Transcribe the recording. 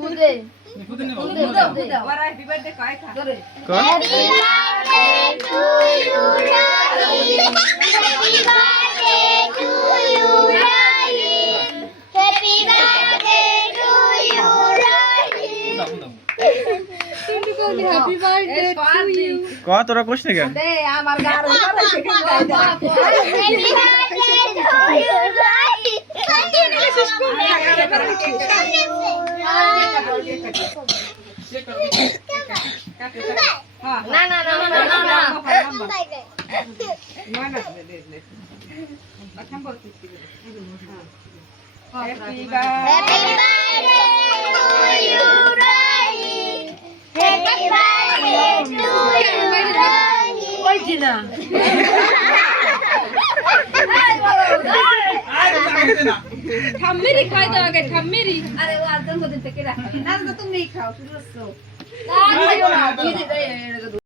খুদে খুদে ওরা হ্যাপি বার্থডে কয় খা করে Happy birthday to you, Rahim. Happy birthday to you, Rahim. Happy birthday to you, Rahim. Happy birthday to you ক তোরা কোশ না কেন দে আমার গার করে সেখানে যাই দে Happy birthday to you, Rahim. না না না না না না happy Happy birthday to you, Rahim. Happy birthday to you, Rahim. কইছি না ঠাম্মিরি খাই দাও আগে ঠাম্মিরি আরে ও আজ জন্মদিন থেকে রাখা না তুমি খাও শুরু করছো না খাইও না দিদি